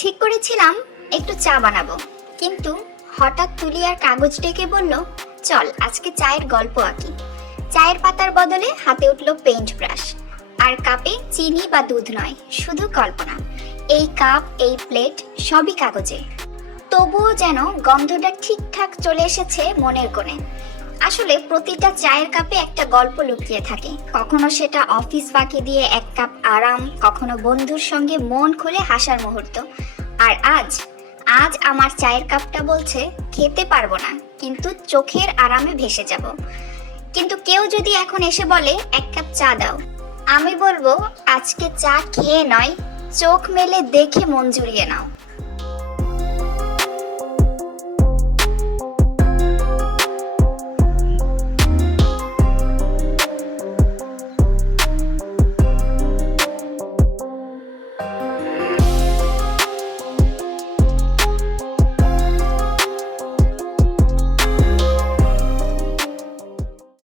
ঠিক করেছিলাম একটু চা বানাবো, কিন্তু হঠাৎ তুলি আর কাগজ ডেকে বলল, চল আজকে চায়ের গল্প আঁকি। চায়ের পাতার বদলে হাতে উঠলো পেইন্ট ব্রাশ, আর কাপে চিনি বা দুধ নয়, শুধু কল্পনা। এই কাপ, এই প্লেট, সবই কাগজে। তবুও যেন গন্ধটা ঠিকঠাক চলে এসেছে মনের কোণে। আসলে প্রতিটা চায়ের কাপে একটা গল্প লুকিয়ে থাকে। কখনো সেটা অফিস ফাঁকি দিয়ে এক কাপ আরাম, কখনো বন্ধুর সঙ্গে মন খুলে হাসার মুহূর্ত। আর আজ আজ আমার চায়ের কাপটা বলছে, খেতে পারবো না, কিন্তু চোখের আরামে ভেসে যাব। কিন্তু কেউ যদি এখন এসে বলে এক কাপ চা দাও, আমি বলবো আজকে চা খেয়ে নয়, চোখ মেলে দেখে মন জুড়িয়ে নাও।